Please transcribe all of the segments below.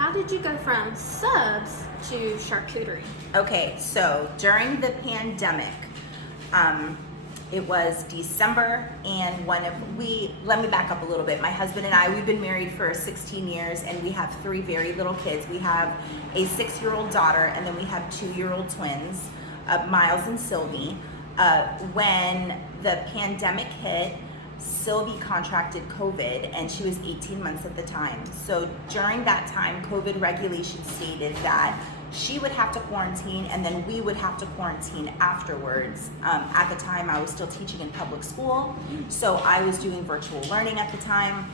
how did you go from subs to charcuterie? Okay, so during the pandemic, it was December, and let me back up a little bit. My husband and I, we've been married for 16 years, and we have 3 very little kids. We have a 6-year-old daughter, and then we have 2-year-old twins, Miles and Sylvie. When the pandemic hit, Sylvie contracted COVID, and she was 18 months at the time. So during that time, COVID regulations stated that she would have to quarantine, and then we would have to quarantine afterwards. At the time, I was still teaching in public school, so I was doing virtual learning at the time.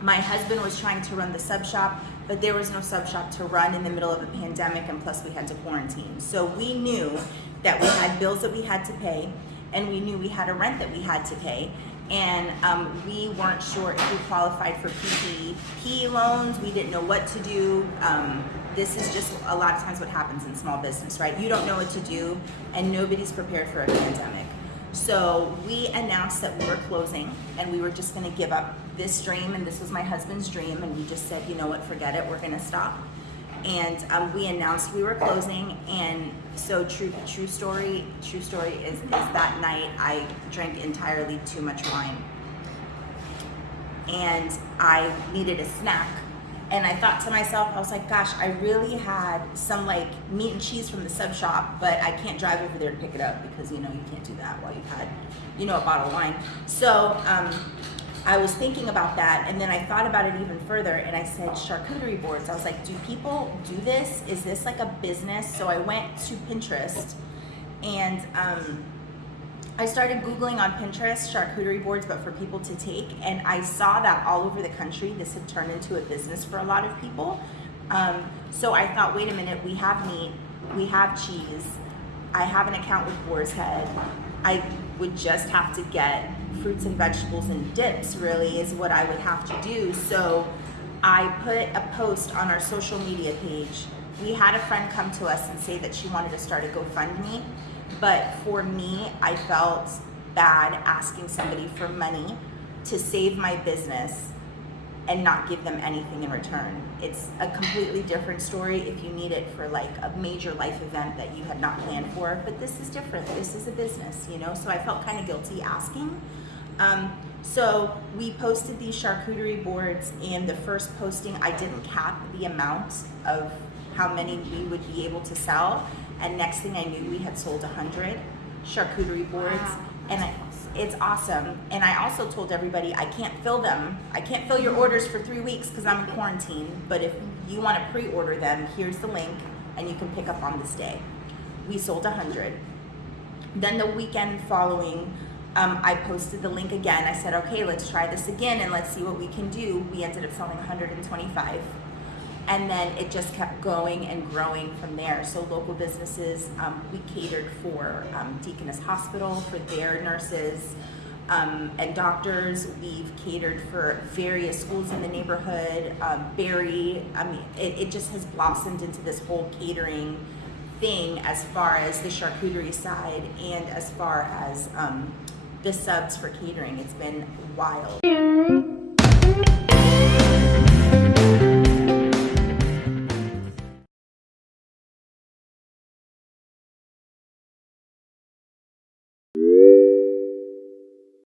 My husband was trying to run the sub shop, but there was no sub shop to run in the middle of a pandemic, and plus we had to quarantine. So we knew that we had bills that we had to pay, and we knew we had a rent that we had to pay, and we weren't sure if we qualified for PPP loans. We didn't know what to do. This is just a lot of times what happens in small business, right? You don't know what to do, and nobody's prepared for a pandemic. So we announced that we were closing, and we were just gonna give up this dream, and this was my husband's dream, and we just said, you know what, forget it, we're gonna stop. And we announced we were closing, and so true story is that night I drank entirely too much wine, and I needed a snack. And I thought to myself, I was like, gosh, I really had some like meat and cheese from the sub shop, but I can't drive over there to pick it up because, you know, you can't do that while you've had, you know, a bottle of wine. So I was thinking about that, and then I thought about it even further, and I said charcuterie boards. I was like, do people do this? Is this like a business? So I went to Pinterest, and I started Googling on Pinterest charcuterie boards, but for people to take, and I saw that all over the country this had turned into a business for a lot of people. So I thought, wait a minute, we have meat, we have cheese, I have an account with Boar's Head. I would just have to get fruits and vegetables and dips, really, is what I would have to do. So I put a post on our social media page. We had a friend come to us and say that she wanted to start a GoFundMe. But for me, I felt bad asking somebody for money to save my business and not give them anything in return. It's a completely different story if you need it for like a major life event that you had not planned for, but this is different. This is a business, you know? So I felt kind of guilty asking. So we posted these charcuterie boards, and the first posting, I didn't cap the amount of how many we would be able to sell. And next thing I knew, we had sold 100 charcuterie boards. Wow. And it's awesome. And I also told everybody, I can't fill them. I can't fill your orders for 3 weeks because I'm in quarantine. But if you want to pre-order them, here's the link, and you can pick up on this day. We sold 100. Then the weekend following, I posted the link again. I said, okay, let's try this again, and let's see what we can do. We ended up selling 125. And then it just kept going and growing from there. So local businesses, we catered for Deaconess Hospital, for their nurses and doctors. We've catered for various schools in the neighborhood, Barry. I mean, it just has blossomed into this whole catering thing as far as the charcuterie side and as far as the subs for catering. It's been wild.